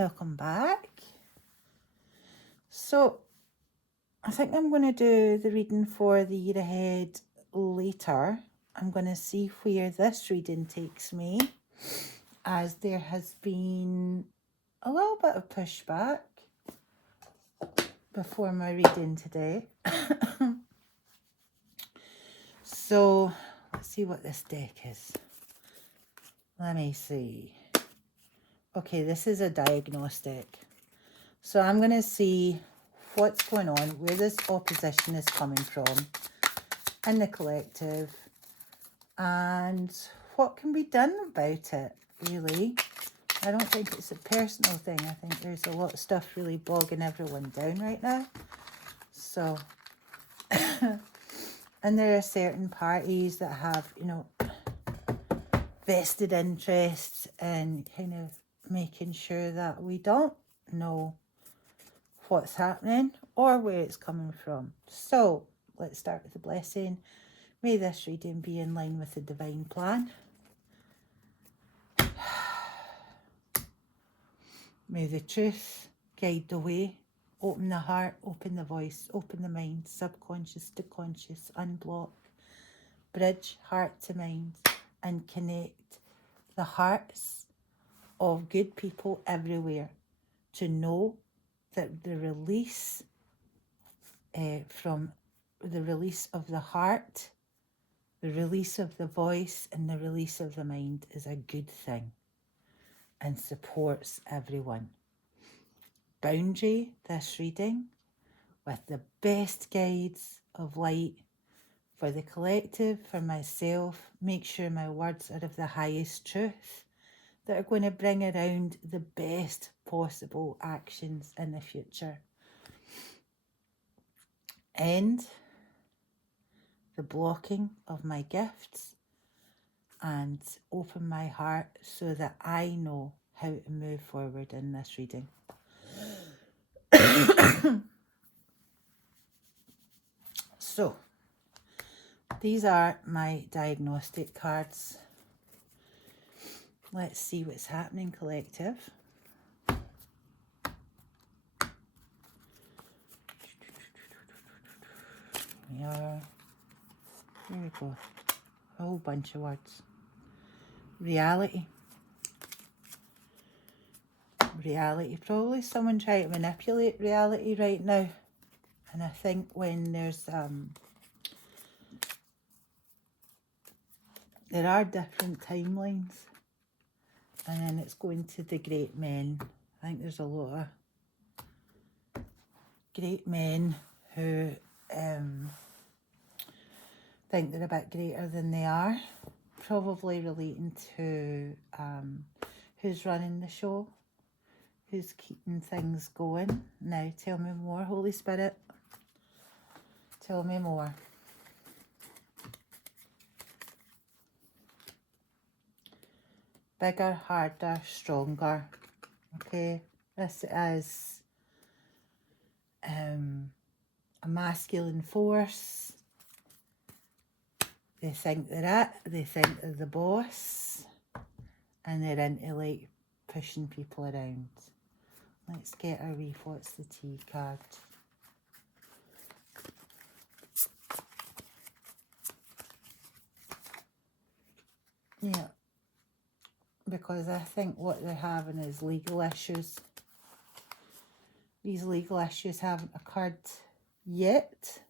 Welcome back. So I think I'm going to do the reading for the year ahead later. I'm going to see where this reading takes me, as there has been a little bit of pushback before my reading today. So let's see what this deck is. Let me see. Okay, this is a diagnostic. So I'm going to see what's going on, where this opposition is coming from in the collective, and what can be done about it, really. I don't think it's a personal thing. I think there's a lot of stuff really bogging everyone down right now. So, and there are certain parties that have, vested interests in kind of making sure that we don't know what's happening or where it's coming from. So let's start with the blessing. May this reading be in line with the divine plan. May the truth guide the way. Open the heart, open the voice, open the mind, subconscious to conscious, unblock, bridge heart to mind, and connect the hearts of good people everywhere to know that the release from the release of the heart, the release of the voice, and the release of the mind is a good thing and supports everyone. Boundary this reading with the best guides of light for the collective, for myself. Make sure my words are of the highest truth that are going to bring around the best possible actions in the future. End the blocking of my gifts and open my heart so that I know how to move forward in this reading. So, these are my diagnostic cards. Let's see what's happening, collective. Here we go. A whole bunch of words. Reality. Reality. Probably someone trying to manipulate reality right now. And I think when there's there are different timelines, and then it's going to the great men. I think there's a lot of great men who think they're a bit greater than they are, probably relating to who's running the show, who's keeping things going. Now tell me more, Holy Spirit. Tell me more. Bigger, harder, stronger. Okay, this is a masculine force. They think they're it, they think they're the boss, and they're into like pushing people around. Let's get our wee what's the tea card. Yeah, because I think what they're having is legal issues. These legal issues haven't occurred yet,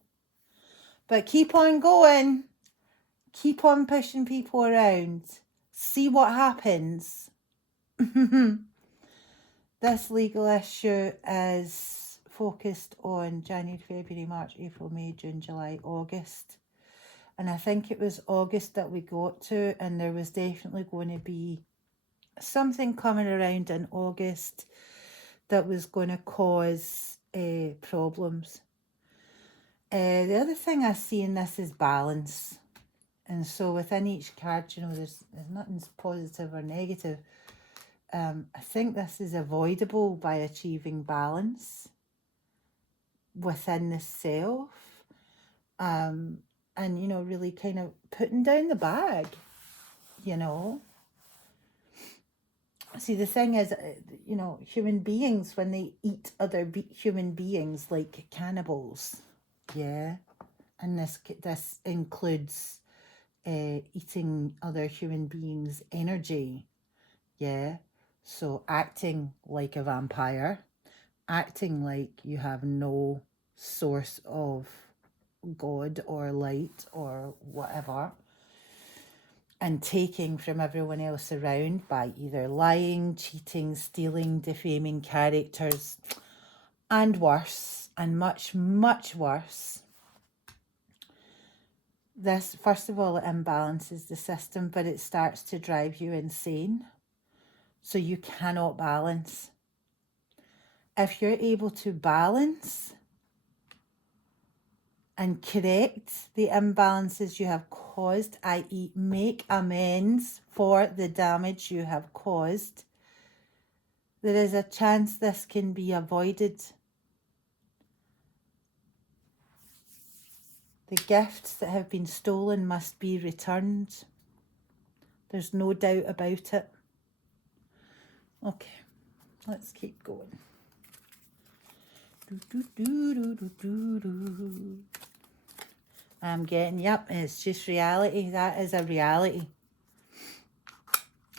but keep on going. Keep on pushing people around. See what happens. This legal issue is focused on January, February, March, April, May, June, July, August. And I think it was August that we got to, and there was definitely going to be something coming around in August that was going to cause problems. The other thing I see in this is balance. And so within each card, there's nothing positive or negative. I think this is avoidable by achieving balance within the self. And, really kind of putting down the bag, See, the thing is, human beings, when they eat other human beings, like cannibals, yeah, and this includes eating other human beings' energy, yeah. So acting like a vampire, acting like you have no source of God or light or whatever, and taking from everyone else around by either lying, cheating, stealing, defaming characters, and worse, and much, much worse. This, first of all, it imbalances the system, but it starts to drive you insane. So you cannot balance. If you're able to balance and correct the imbalances you have caused, i.e., make amends for the damage you have caused, there is a chance this can be avoided. The gifts that have been stolen must be returned. There's no doubt about it. Okay, let's keep going. I'm getting, yep, it's just reality. That is a reality.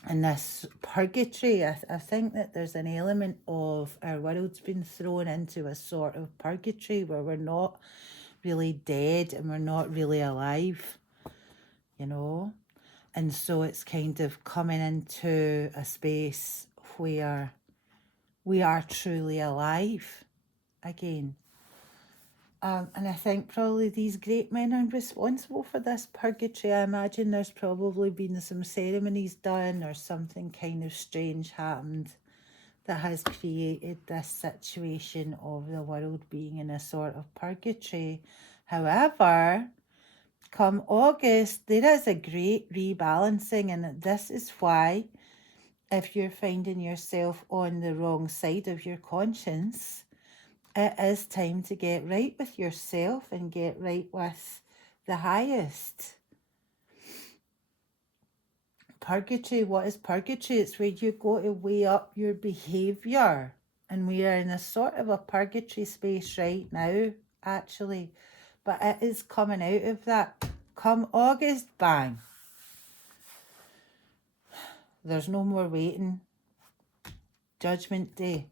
And this purgatory, I think that there's an element of our world's been thrown into a sort of purgatory where we're not really dead and we're not really alive, And so it's kind of coming into a space where we are truly alive again. And I think probably these great men are responsible for this purgatory. I imagine there's probably been some ceremonies done or something kind of strange happened that has created this situation of the world being in a sort of purgatory. However, come August, there is a great rebalancing, and this is why, if you're finding yourself on the wrong side of your conscience, it is time to get right with yourself and get right with the highest. Purgatory, what is purgatory? It's where you go to weigh up your behaviour. And we are in a sort of a purgatory space right now, actually. But it is coming out of that. Come August, bang. There's no more waiting. Judgment Day.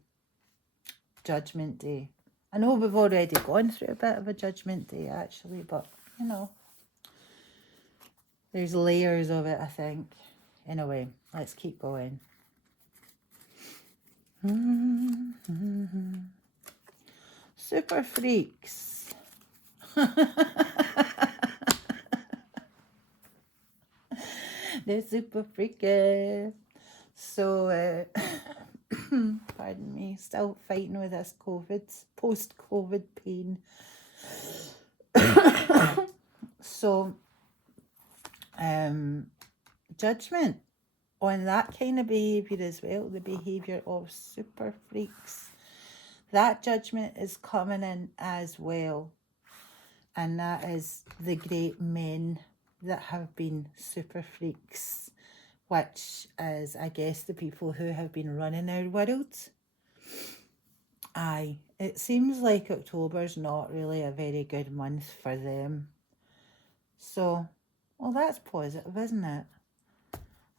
Judgment Day. I know we've already gone through a bit of a Judgment Day, actually, but, there's layers of it, I think. Anyway, let's keep going. Super freaks. They're super freaky. So, pardon me, still fighting with this post-COVID pain. So, judgment on that kind of behaviour as well, the behaviour of super freaks. That judgment is coming in as well. And that is the great men that have been super freaks, which is, I guess, the people who have been running our world. Aye, it seems like October's not really a very good month for them. So, well, that's positive, isn't it?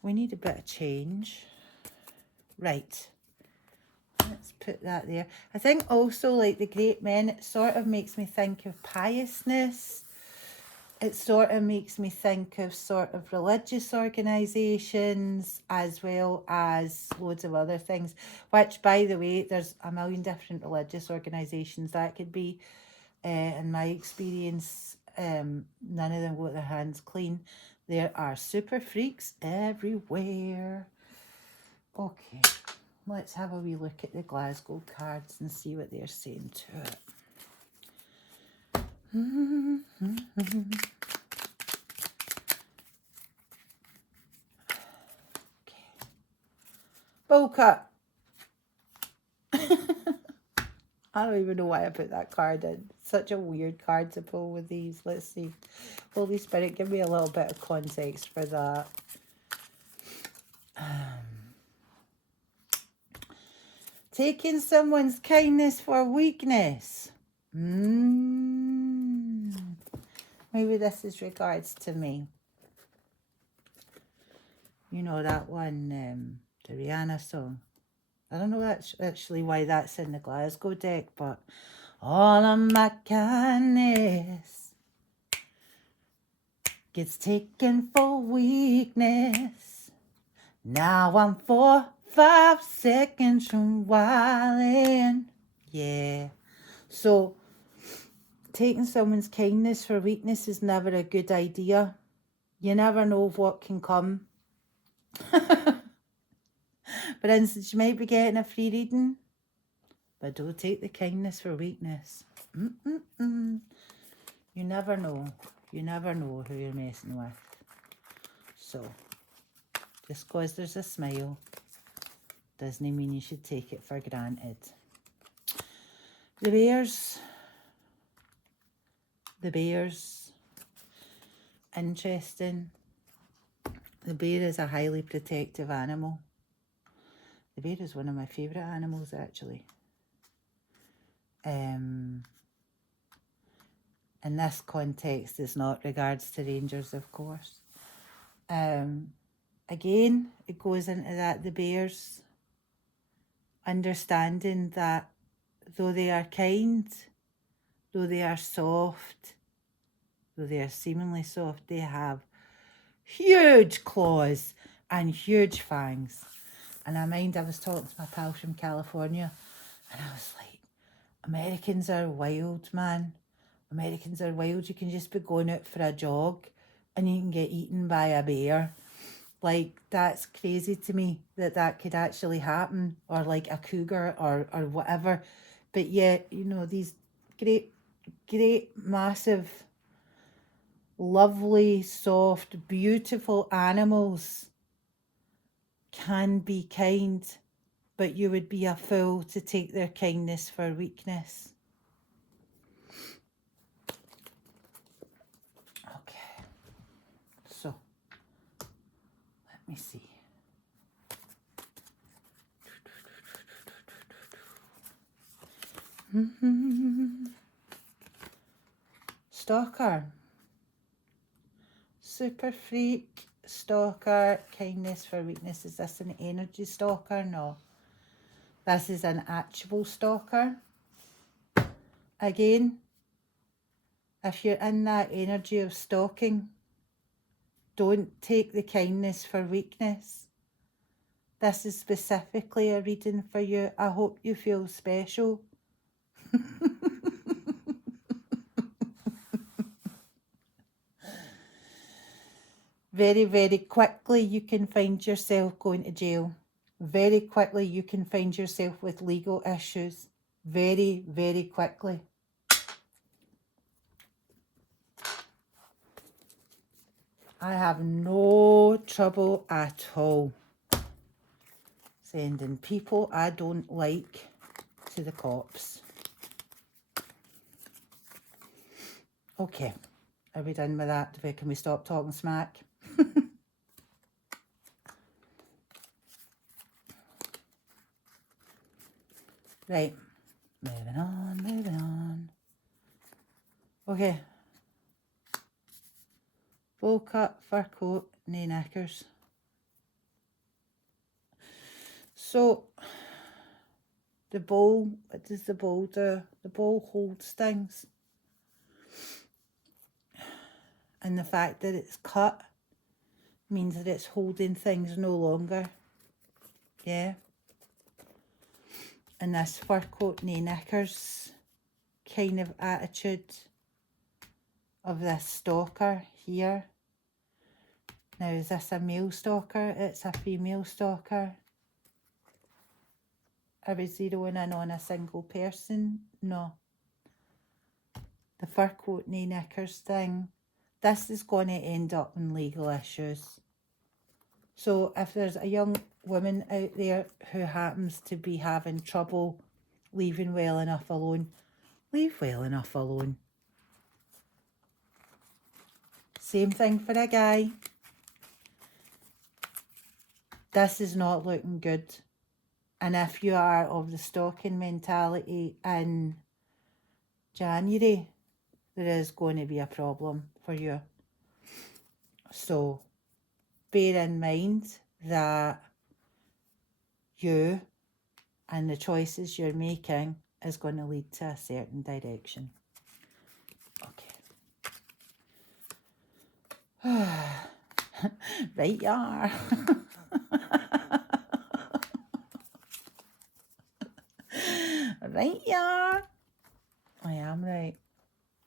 We need a bit of change. Right. Let's put that there. I think also, like the great men, it sort of makes me think of piousness. It sort of makes me think of sort of religious organisations as well as loads of other things, which, by the way, there's a million different religious organisations that could be. In my experience, none of them got their hands clean. There are super freaks everywhere. Okay, let's have a wee look at the Glasgow cards and see what they're saying to it. Okay. Bullcut. I don't even know why I put that card in. Such a weird card to pull with these. Let's see. Holy Spirit, give me a little bit of context for that. Taking someone's kindness for weakness. Maybe this is regards to me. You know that one, the Rihanna song. I don't know actually why that's in the Glasgow deck, but all of my kindness gets taken for weakness. Now I'm 4-5 seconds from wildin'. Yeah. So, taking someone's kindness for weakness is never a good idea. You never know what can come. For instance, you might be getting a free reading, but don't take the kindness for weakness. You never know. You never know who you're messing with. So, just because there's a smile doesn't mean you should take it for granted. The bears. Interesting. The bear is a highly protective animal. The bear is one of my favourite animals, actually. In this context, it's not regards to rangers, of course. Again, it goes into that the bears understanding that though they are kind, though they are soft, though they are seemingly soft, they have huge claws and huge fangs. And I was talking to my pal from California, and I was like, Americans are wild, man. Americans are wild. You can just be going out for a jog and you can get eaten by a bear. Like, that's crazy to me that could actually happen, or like a cougar or whatever. But yet, you know, these great, massive, lovely, soft, beautiful animals can be kind, but you would be a fool to take their kindness for weakness. Okay, so let me see. Stalker. Super freak, stalker, kindness for weakness. Is this an energy stalker? No. This is an actual stalker. Again, if you're in that energy of stalking, don't take the kindness for weakness. This is specifically a reading for you. I hope you feel special. Very, very quickly you can find yourself going to jail. Very quickly you can find yourself with legal issues. Very, very quickly. I have no trouble at all sending people I don't like to the cops. Okay, are we done with that? Can we stop talking smack? Right, moving on. Okay. Bowl cut, fur coat, nae knickers. So, the bowl, what does the bowl do? The bowl holds things. And the fact that it's cut means that it's holding things no longer. Yeah. And this fur coat, nae knickers kind of attitude of this stalker here. Now, is this a male stalker? It's a female stalker. Are we zeroing in on a single person? No. The fur coat, nae knickers thing. This is going to end up in legal issues. So if there's a young woman out there who happens to be having trouble leaving well enough alone, leave well enough alone. Same thing for a guy. This is not looking good. And if you are of the stalking mentality in January, there is going to be a problem for you. So bear in mind that you and the choices you're making is going to lead to a certain direction. Okay. Right, you are. Right, you are. I am right.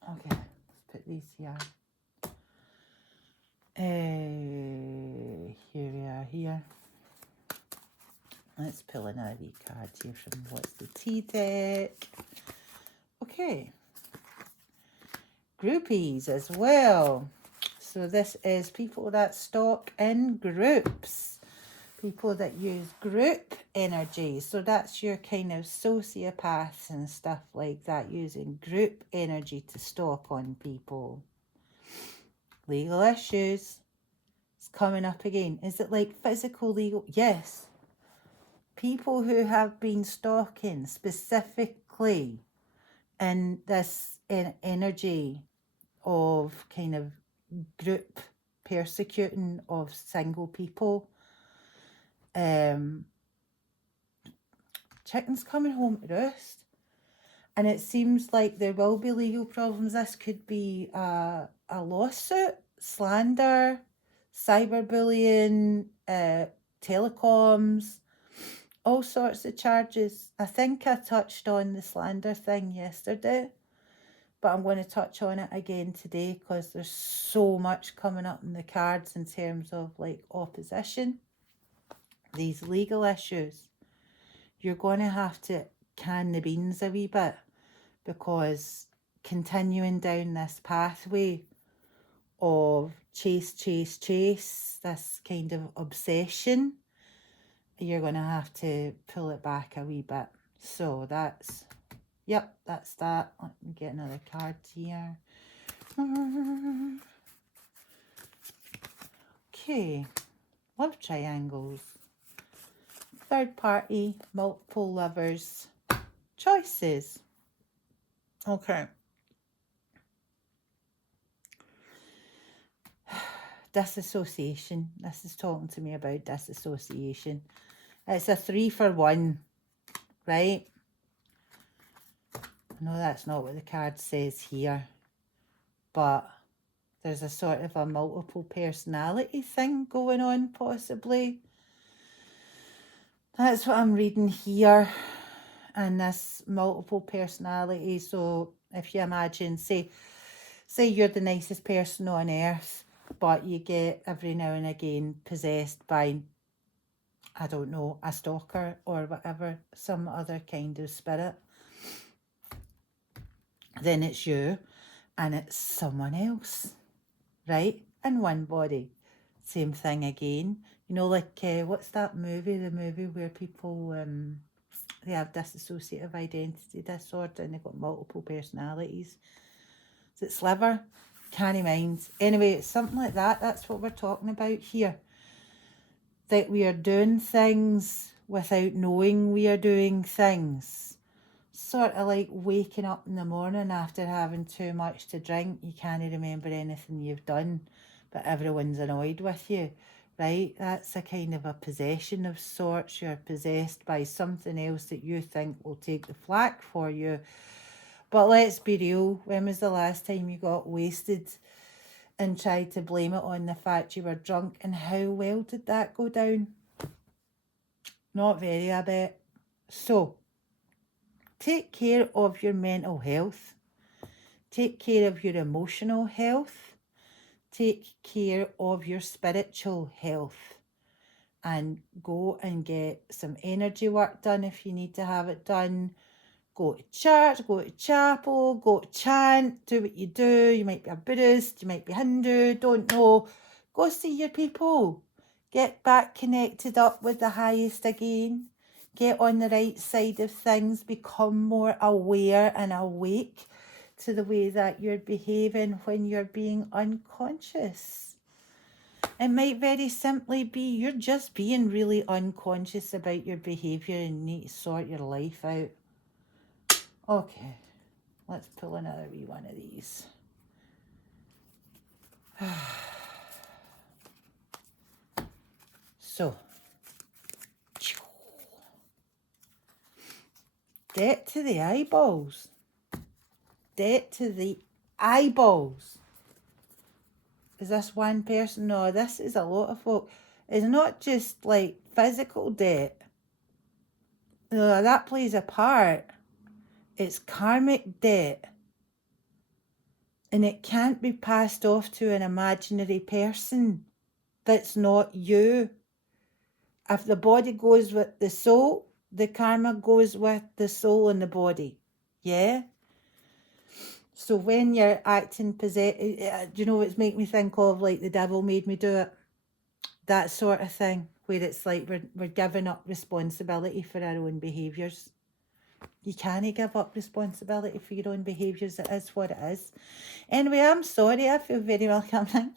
Okay, let's put these here. Here we are here. Let's pull another wee card here from What's the Tea deck. Okay. Groupies as well. So this is people that stalk in groups. People that use group energy. So that's your kind of sociopaths and stuff like that, using group energy to stalk on people. Legal issues. It's coming up again. Is it like physical legal? Yes. People who have been stalking specifically in this energy of kind of group persecuting of single people. Chicken's coming home to roost. And it seems like there will be legal problems. This could be a lawsuit, slander, cyberbullying, telecoms, all sorts of charges. I think I touched on the slander thing yesterday, but I'm going to touch on it again today because there's so much coming up in the cards in terms of like opposition. These legal issues, you're going to have to can the beans a wee bit, because continuing down this pathway of chase, this kind of obsession, you're going to have to pull it back a wee bit. So that's, yep, that's that. Let me get another card here. Okay, love triangles. Third party, multiple lovers, choices. Okay. Disassociation. This is talking to me about disassociation. It's a 3-for-1, right? I know that's not what the card says here, but there's a sort of a multiple personality thing going on, possibly. That's what I'm reading here. And this multiple personality. So if you imagine, say you're the nicest person on earth, but you get every now and again possessed by, I don't know, a stalker or whatever, some other kind of spirit. Then it's you and it's someone else, right? In one body. Same thing again. You know, like, what's that movie? The movie where people, they have dissociative identity disorder and they've got multiple personalities. Is it Sliver? Can't mind. Anyway, it's something like that. That's what we're talking about here. That we are doing things without knowing we are doing things. Sort of like waking up in the morning after having too much to drink. You can't remember anything you've done, but everyone's annoyed with you, right? That's a kind of a possession of sorts. You're possessed by something else that you think will take the flak for you. But let's be real, when was the last time you got wasted and tried to blame it on the fact you were drunk, and how well did that go down? Not very, I bet. So, take care of your mental health. Take care of your emotional health. Take care of your spiritual health. And go and get some energy work done if you need to have it done. Go to church, go to chapel, go to chant, do what you do. You might be a Buddhist, you might be Hindu, don't know. Go see your people. Get back connected up with the highest again. Get on the right side of things. Become more aware and awake to the way that you're behaving when you're being unconscious. It might very simply be you're just being really unconscious about your behaviour and need to sort your life out. Okay, let's pull another wee one of these. So, debt to the eyeballs. Debt to the eyeballs. Is this one person? No, this is a lot of folk. It's not just like physical debt. No, that plays a part. It's karmic debt. And it can't be passed off to an imaginary person that's not you. If the body goes with the soul, the karma goes with the soul and the body. Yeah? So when you're acting possessed, do you know what's make me think of, like the devil made me do it? That sort of thing, where it's like we're giving up responsibility for our own behaviours. You can't give up responsibility for your own behaviours. It is what it is. Anyway, I'm sorry. I feel very welcome.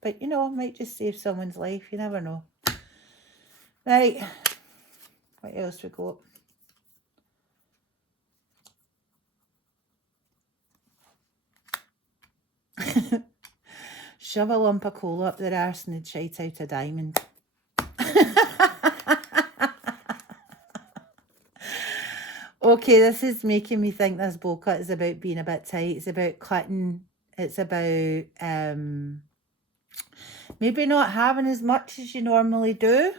But, you know, I might just save someone's life. You never know. Right. What else we got? Shove a lump of coal up their arse and they'd shite out a diamond. Okay, this is making me think this bowl cut is about being a bit tight. It's about cutting. It's about maybe not having as much as you normally do.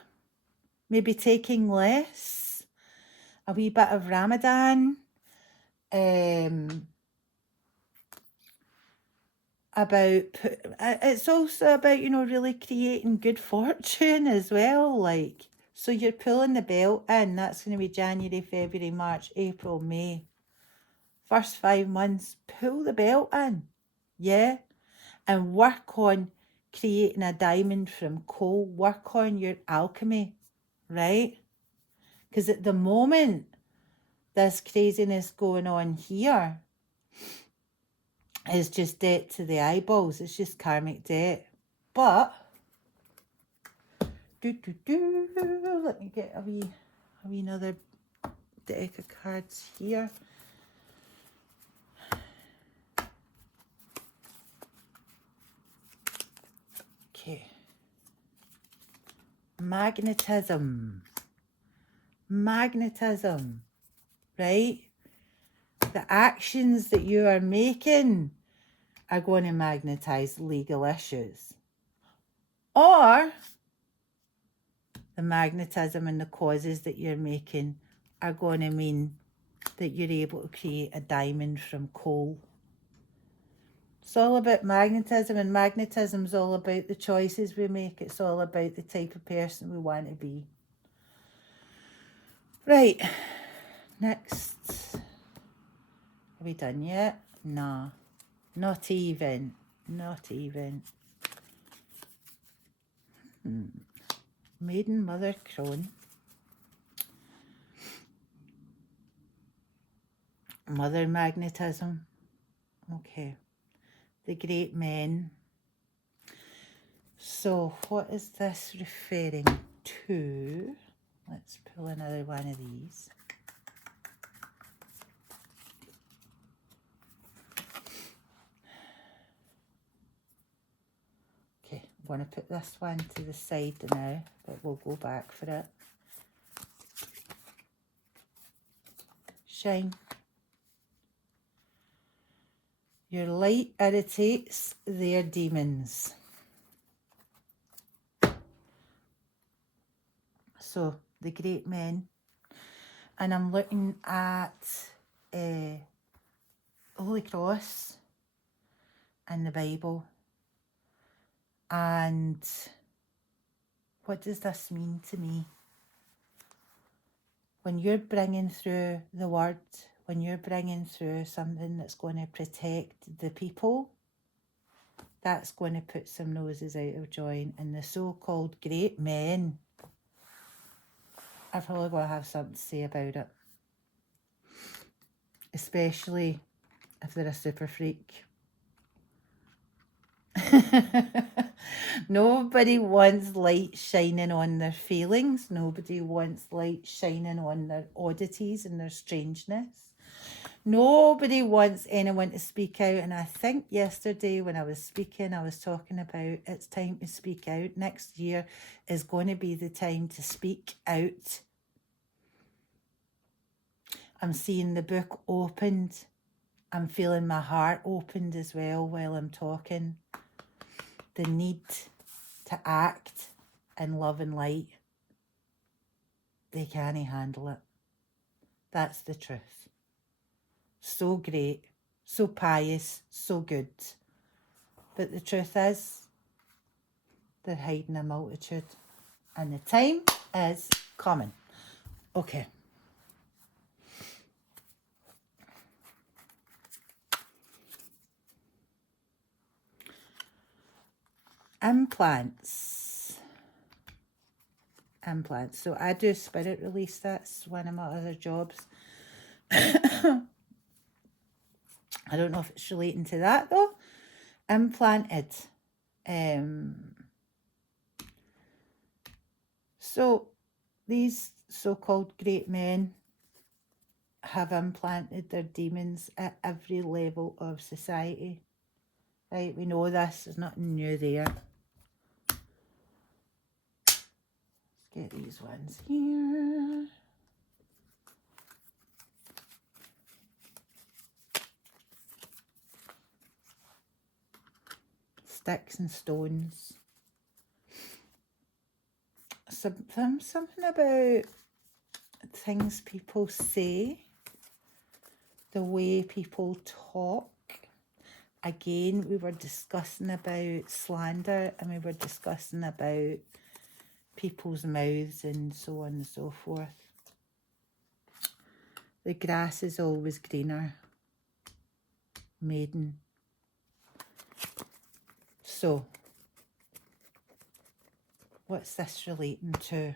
Maybe taking less. A wee bit of Ramadan. It's also about, you know, really creating good fortune as well. Like, so you're pulling the belt in. That's going to be January, February, March, April, May. First 5 months, pull the belt in. Yeah. And work on creating a diamond from coal. Work on your alchemy. Right? Because at the moment, this craziness going on here is just debt to the eyeballs. It's just karmic debt. But let me get a wee another deck of cards here. Okay. Magnetism. Right? The actions that you are making are going to magnetize legal issues. Or the magnetism and the causes that you're making are going to mean that you're able to create a diamond from coal. It's all about magnetism, and magnetism is all about the choices we make. It's all about the type of person we want to be. Right, next. Are we done yet? Nah, not even. Maiden Mother Crone. Mother magnetism. Okay. The great men. So what is this referring to? Let's pull another one of these. Okay, I'm going to put this one to the side now, but we'll go back for it. Shine. Your light irritates their demons. So, the great men. And I'm looking at Holy Cross and the Bible. And what does this mean to me? When you're bringing through the word, when you're bringing through something that's going to protect the people, that's going to put some noses out of joint. And the so-called great men are probably going to have something to say about it. Especially if they're a super freak. Nobody wants light shining on their feelings. Nobody wants light shining on their oddities and their strangeness. Nobody wants anyone to speak out. And I think yesterday when I was speaking, I was talking about it's time to speak out. Next year is going to be the time to speak out. I'm seeing the book opened. I'm feeling my heart opened as well while I'm talking. The need to act in love and light. They can't handle it. That's the truth. So great, so pious, so good. But the truth is, they're hiding a multitude. And the time is coming. Okay. Implants. So I do spirit release. That's one of my other jobs. I don't know if it's relating to that though. Implanted. So these so-called great men have implanted their demons at every level of society. Right, we know this. There's nothing new there. Let's get these ones here. Sticks and stones. Something about things people say, the way people talk. Again, we were discussing about slander and we were discussing about people's mouths and so on and so forth. The grass is always greener. Maiden. So, what's this relating to?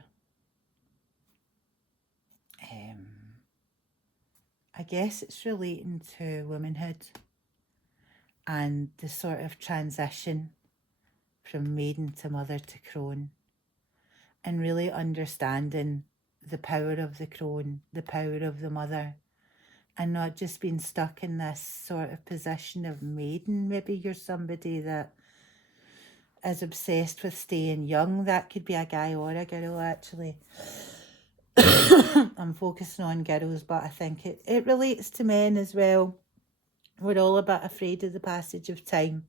I guess it's relating to womanhood and the sort of transition from maiden to mother to crone, and really understanding the power of the crone, the power of the mother, and not just being stuck in this sort of position of maiden. Maybe you're somebody that is obsessed with staying young. That could be a guy or a girl, actually. I'm focusing on girls, but I think it relates to men as well. We're all a bit afraid of the passage of time.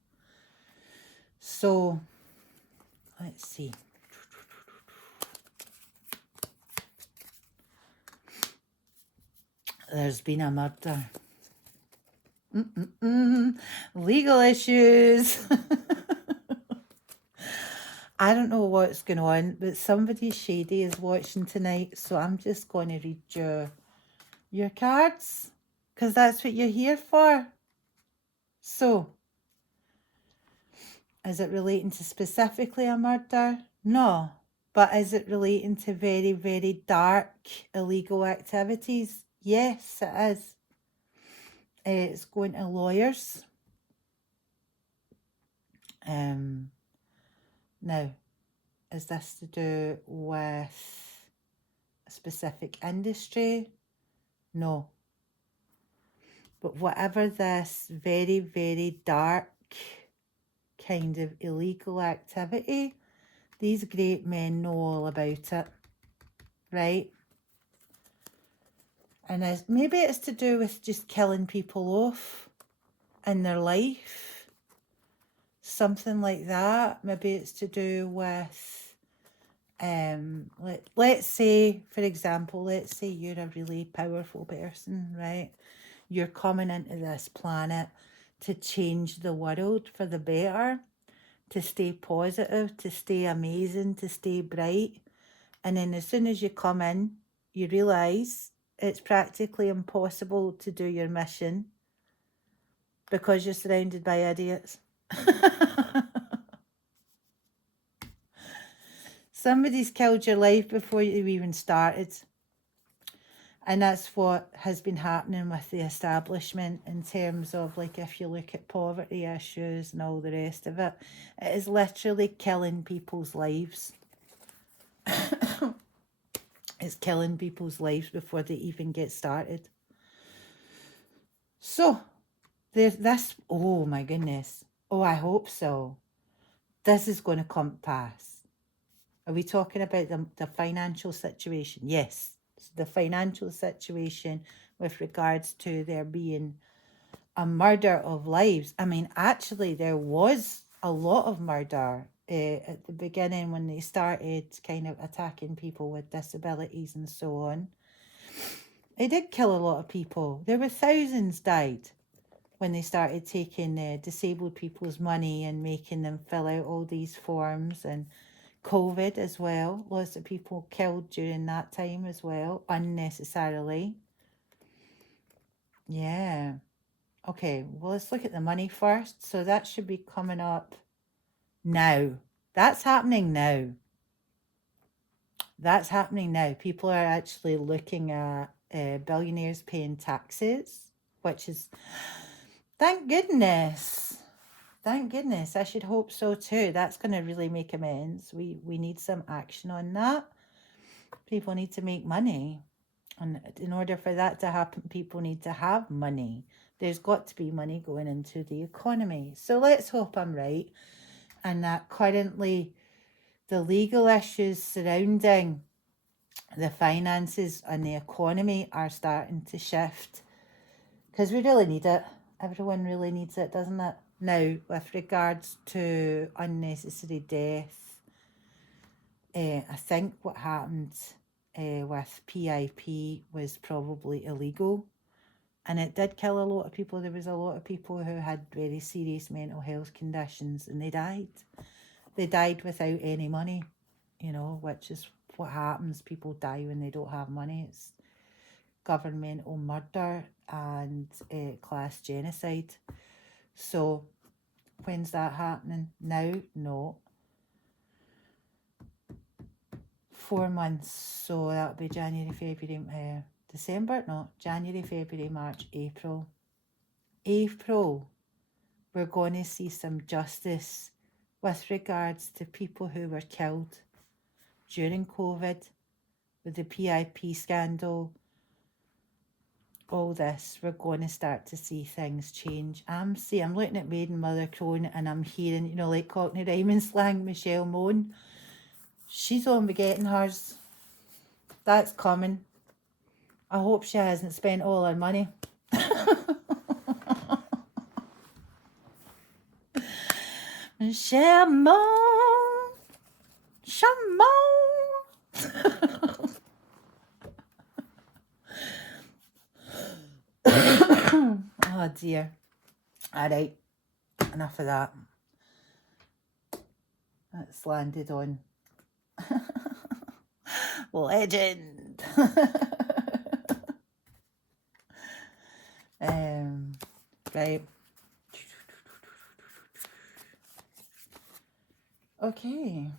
So, let's see. There's been a murder. Legal issues. I don't know what's going on, but somebody shady is watching tonight, so I'm just going to read your cards, because that's what you're here for. So, is it relating to specifically a murder? No. But is it relating to very, very dark illegal activities? Yes, it is. It's going to lawyers. Now, is this to do with a specific industry? No. But whatever this very, very dark kind of illegal activity, these great men know all about it, right? And maybe it's to do with just killing people off in their life. Something like that. Maybe it's to do with, let's say, for example, let's say you're a really powerful person, right? You're coming into this planet to change the world for the better, to stay positive, to stay amazing, to stay bright. And then as soon as you come in, you realise it's practically impossible to do your mission because you're surrounded by idiots. Somebody's killed your life before you even started. And that's what has been happening with the establishment in terms of, like, if you look at poverty issues and all the rest of it, it is literally killing people's lives. It's killing people's lives before they even get started. So, there's this, oh my goodness. Oh, I hope so. This is going to come to pass. Are we talking about the financial situation? Yes. The financial situation with regards to there being a murder of lives. I mean, actually, there was a lot of murder at the beginning when they started kind of attacking people with disabilities and so on. It did kill a lot of people. There were thousands died when they started taking disabled people's money and making them fill out all these forms, and COVID as well. Lots of people killed during that time as well, unnecessarily. Yeah. Okay, well, let's look at the money first. So that should be coming up now. That's happening now. That's happening now. People are actually looking at billionaires paying taxes, which is, thank goodness. Thank goodness. I should hope so too. That's going to really make amends. We need some action on that. People need to make money. And in order for that to happen, people need to have money. There's got to be money going into the economy. So let's hope I'm right. And that currently the legal issues surrounding the finances and the economy are starting to shift. Because we really need it. Everyone really needs it, doesn't it? Now, with regards to unnecessary death, I think what happened with PIP was probably illegal. And it did kill a lot of people. There was a lot of people who had very serious mental health conditions and they died. They died without any money, you know, which is what happens. People die when they don't have money. It's governmental murder and class genocide. So when's that happening? Now? No. 4 months. So that'll be January, February, December? No, January, February, March, April. April, we're going to see some justice with regards to people who were killed during COVID, with the PIP scandal, all this. We're going to start to see things change. I'm looking at Maiden Mother Crone and I'm hearing, you know, like Cockney rhyming slang, Michelle Moan. She's on be getting hers. That's coming. I hope she hasn't spent all her money. Michelle Moan. Shamon. Oh dear. Alright, enough of that. That's landed on legend. Right. Okay.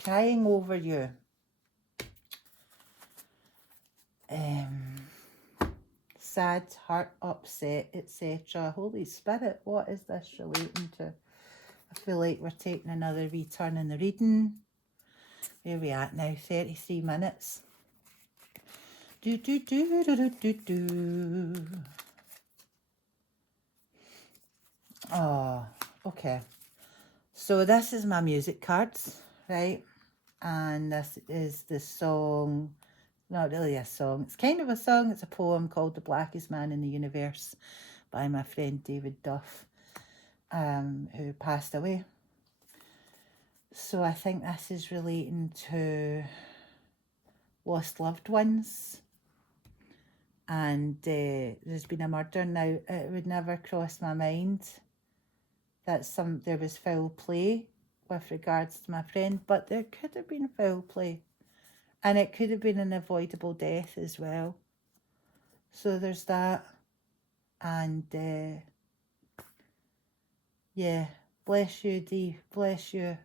Crying over you. Sad, heart, upset, etc. Holy Spirit, what is this relating to? I feel like we're taking another wee turn in the reading. Where are we at now? 33 minutes. Do, do, do, do, do, do, do. Oh, okay. So this is my music cards, right? And this is the song, not really a song, it's kind of a song, it's a poem called The Blackest Man in the Universe by my friend David Duff, who passed away. So I think this is relating to lost loved ones. And there's been a murder now. It would never cross my mind that there was foul play with regards to my friend, but there could have been foul play. And it could have been an avoidable death as well. So there's that. And yeah, bless you, Dee. Bless you.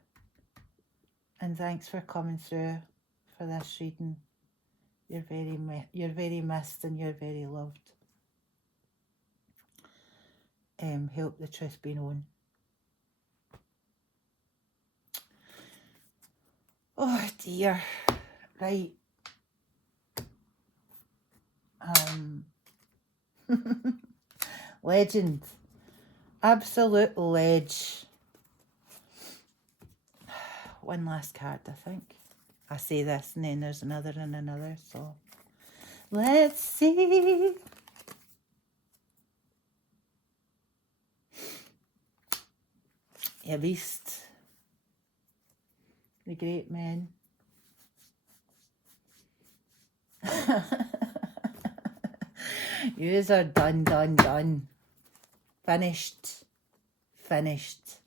And thanks for coming through for this reading. You're very missed and you're very loved. Help the truth be known. Oh dear. Right. Legend. Absolute ledge. One last card, I think. I say this and then there's another and another, so let's see. A beast. The great men. Yous are done, done, done. Finished. Finished.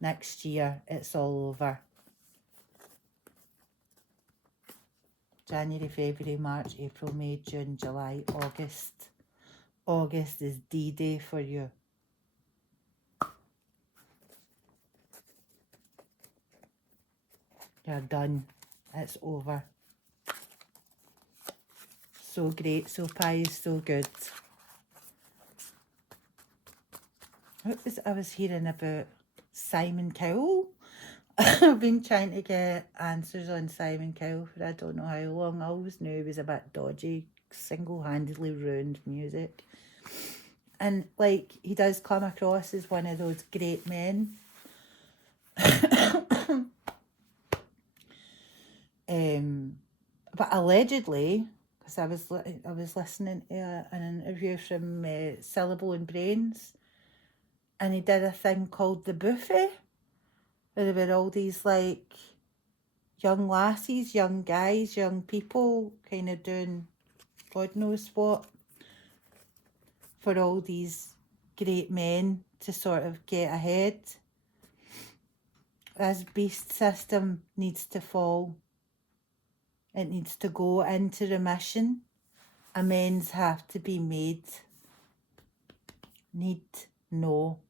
Next year, it's all over. January, February, March, April, May, June, July, August. August is D-Day for you. You're done. It's over. So great, so pious, so good. What was I was hearing about Simon Cowell? I've been trying to get answers on Simon Cowell for I don't know how long. I always knew he was a bit dodgy, single-handedly ruined music. And, like, he does come across as one of those great men. But allegedly, because I was listening to an interview from Syllable and Brains, and he did a thing called The Buffet, where there were all these, like, young lassies, young guys, young people kind of doing God knows what for all these great men to sort of get ahead. This beast system needs to fall. It needs to go into remission. Amends have to be made. Need, know,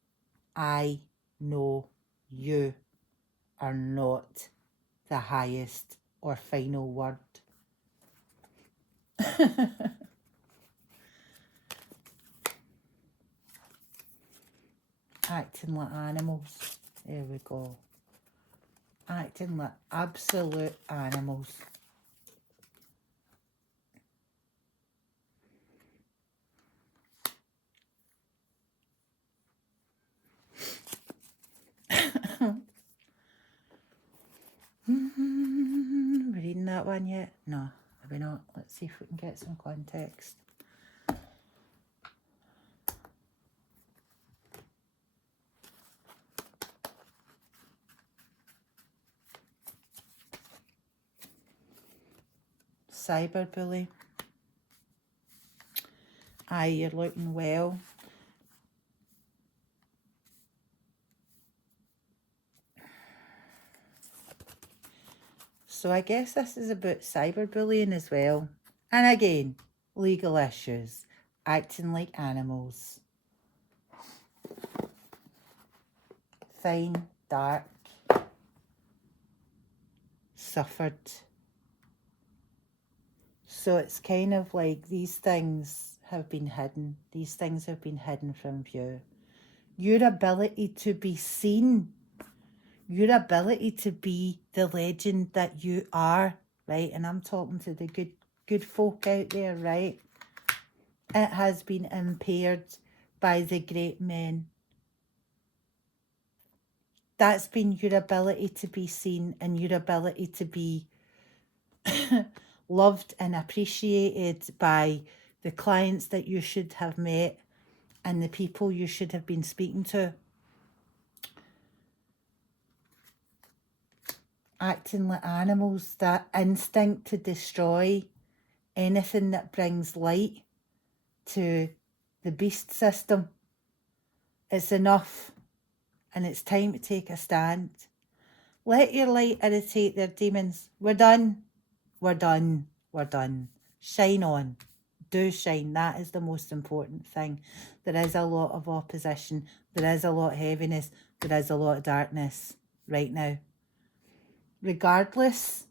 I know you are not the highest or final word. Acting like animals. There we go. Acting like absolute animals. We're reading that one yet? No, maybe not. Let's see if we can get some context. Cyberbully. Aye, you're looking well. So I guess this is about cyberbullying as well. And again, legal issues. Acting like animals. Fine, dark. Suffered. So it's kind of like these things have been hidden. These things have been hidden from view. Your ability to be seen. Your ability to be the legend that you are, right? And I'm talking to the good folk out there, right? It has been impaired by the great men. That's been your ability to be seen and your ability to be loved and appreciated by the clients that you should have met and the people you should have been speaking to. Acting like animals, that instinct to destroy anything that brings light to the beast system. It's enough, and it's time to take a stand. Let your light irritate their demons. We're done. We're done. We're done. Shine on. Do shine. That is the most important thing. There is a lot of opposition. There is a lot of heaviness. There is a lot of darkness right now. Regardless,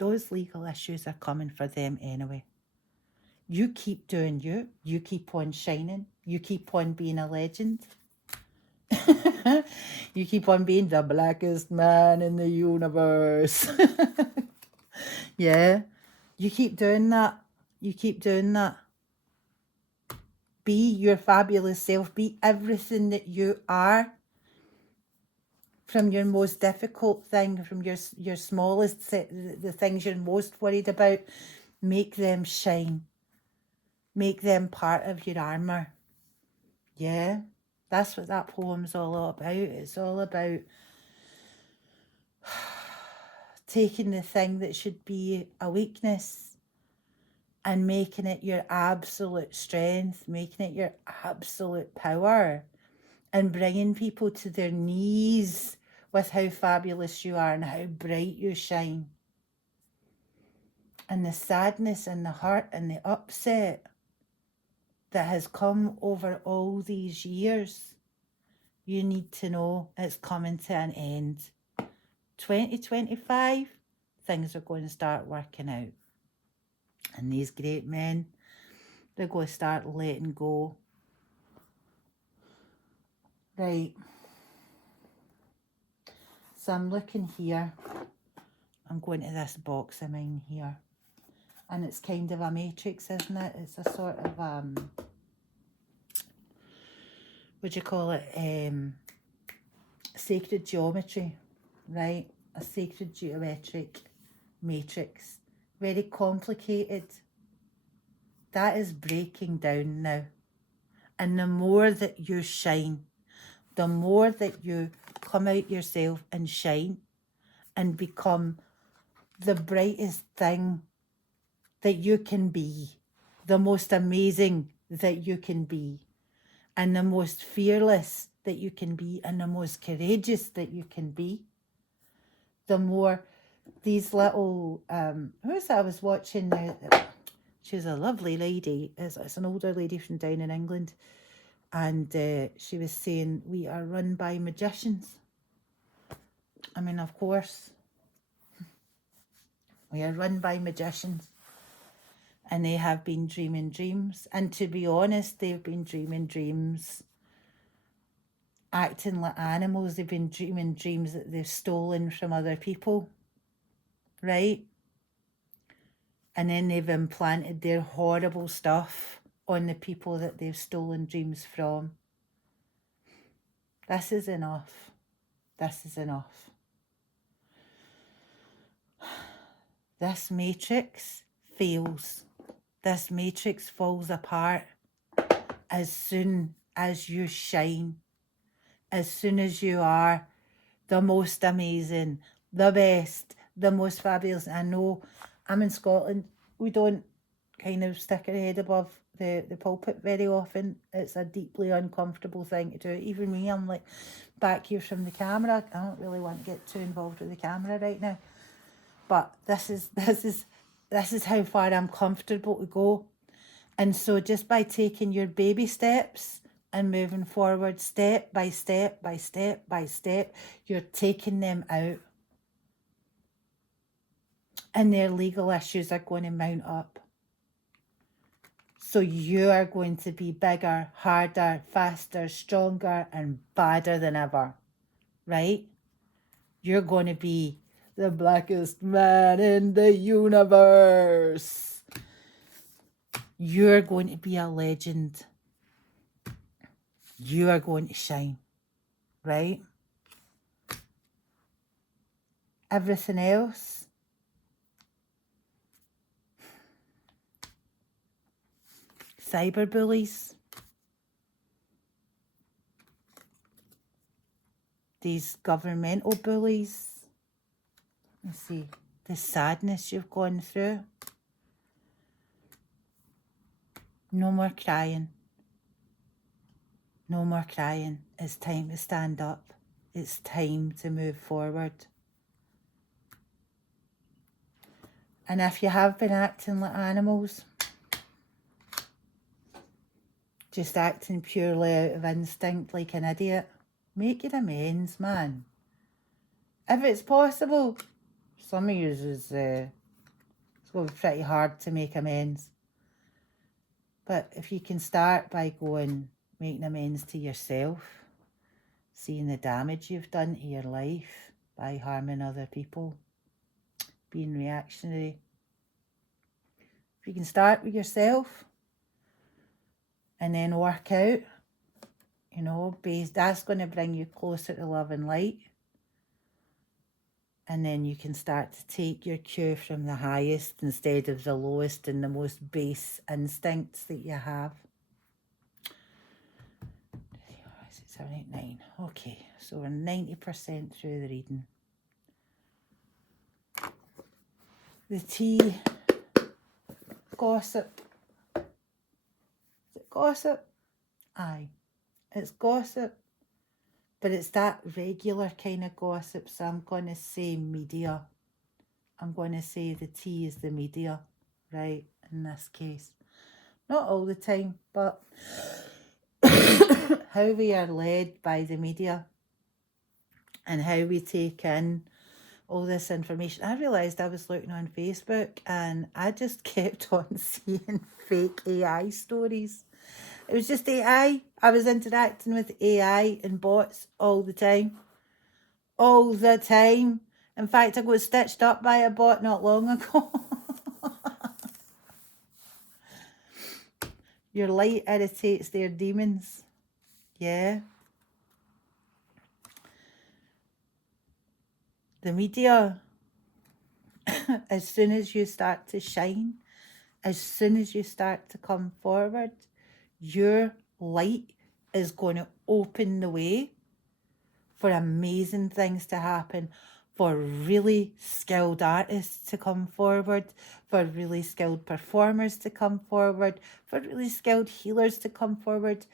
those legal issues are coming for them anyway. You keep doing you. You keep on shining. You keep on being a legend. You keep on being the blackest man in the universe. Yeah. You keep doing that. You keep doing that. Be your fabulous self. Be everything that you are. From your most difficult thing, from your smallest, the things you're most worried about, make them shine. Make them part of your armour. Yeah, that's what that poem's all about. It's all about taking the thing that should be a weakness and making it your absolute strength, making it your absolute power, and bringing people to their knees with how fabulous you are and how bright you shine. And the sadness and the hurt and the upset that has come over all these years, you need to know it's coming to an end. 2025, things are going to start working out. And these great men, they're going to start letting go. Right. So I'm looking here. I'm going to this box of mine here. And it's kind of a matrix, isn't it? It's a sort of, what do you call it? Sacred geometry, right? A sacred geometric matrix. Very complicated. That is breaking down now. And the more that you shine, the more that you come out yourself and shine and become the brightest thing that you can be, the most amazing that you can be, and the most fearless that you can be, and the most courageous that you can be, the more these little, who is that I was watching now? She was a lovely lady. It's an older lady from down in England. And she was saying, we are run by magicians. I mean, of course. We are run by magicians. And they have been dreaming dreams. And to be honest, they've been dreaming dreams. Acting like animals. They've been dreaming dreams that they've stolen from other people. Right? And then they've implanted their horrible stuff on the people that they've stolen dreams from. This is enough. This is enough. This matrix fails. This matrix falls apart as soon as you shine. As soon as you are the most amazing, the best, the most fabulous. I know I'm in Scotland. We don't kind of stick our head above the pulpit very often. It's a deeply uncomfortable thing to do. Even me, I'm like back here from the camera. I don't really want to get too involved with the camera right now. But this is how far I'm comfortable to go. And so just by taking your baby steps and moving forward step by step by step by step, you're taking them out. And their legal issues are going to mount up. So you are going to be bigger, harder, faster, stronger, and badder than ever. Right? You're going to be the blackest man in the universe. You're going to be a legend. You are going to shine. Right? Everything else, cyberbullies, these governmental bullies, let's see, the sadness you've gone through. No more crying. No more crying. It's time to stand up. It's time to move forward. And if you have been acting like animals, just acting purely out of instinct like an idiot, make your amends, man. If it's possible. Some of you is It's going to be pretty hard to make amends. But if you can start by making amends to yourself, seeing the damage you've done to your life by harming other people, being reactionary. If you can start with yourself and then work out, that's going to bring you closer to love and light. And then you can start to take your cue from the highest instead of the lowest and the most base instincts that you have. 7, 8, 9. Okay, so we're 90% through the reading. The T, gossip. Is it gossip? Aye, it's gossip. But it's that regular kind of gossip, so I'm going to say media. I'm going to say the T is the media, right, in this case. Not all the time, but how we are led by the media and how we take in all this information. I realised I was looking on Facebook and I just kept on seeing fake AI stories. It was just AI. I was interacting with AI and bots all the time. All the time. In fact, I got stitched up by a bot not long ago. Your light irritates their demons. Yeah. The media, as soon as you start to shine, as soon as you start to come forward, your light is going to open the way for amazing things to happen, for really skilled artists to come forward, for really skilled performers to come forward, for really skilled healers to come forward.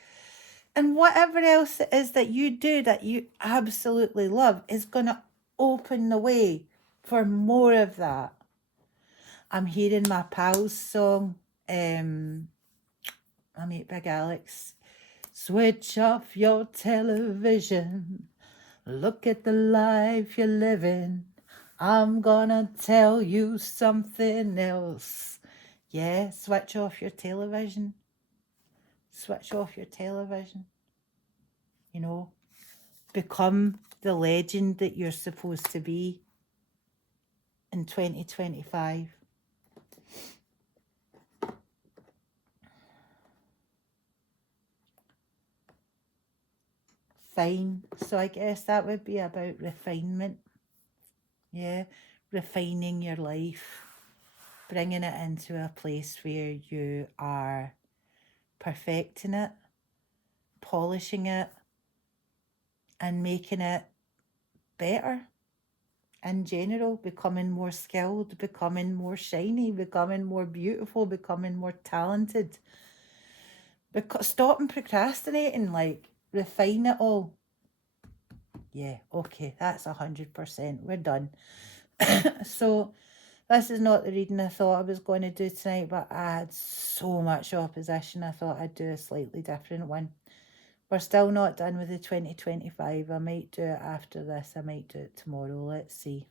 And whatever else it is that you do that you absolutely love is going to open the way for more of that. I'm hearing my pals song, my mate Big Alex. Switch off your television. Look at the life you're living. I'm gonna tell you something else. Yeah, switch off your television. Switch off your television. Become the legend that you're supposed to be in 2025. Fine. So I guess that would be about refinement. Yeah, refining your life, bringing it into a place where you are perfecting it, polishing it, and making it better in general, becoming more skilled, becoming more shiny, becoming more beautiful, becoming more talented. Stopping procrastinating, refine it all. Yeah, okay, that's 100%. We're done. So this is not the reading I thought I was going to do tonight, but I had so much opposition, I thought I'd do a slightly different one. We're still not done with the 2025. I might do it after this. I might do it tomorrow. Let's see.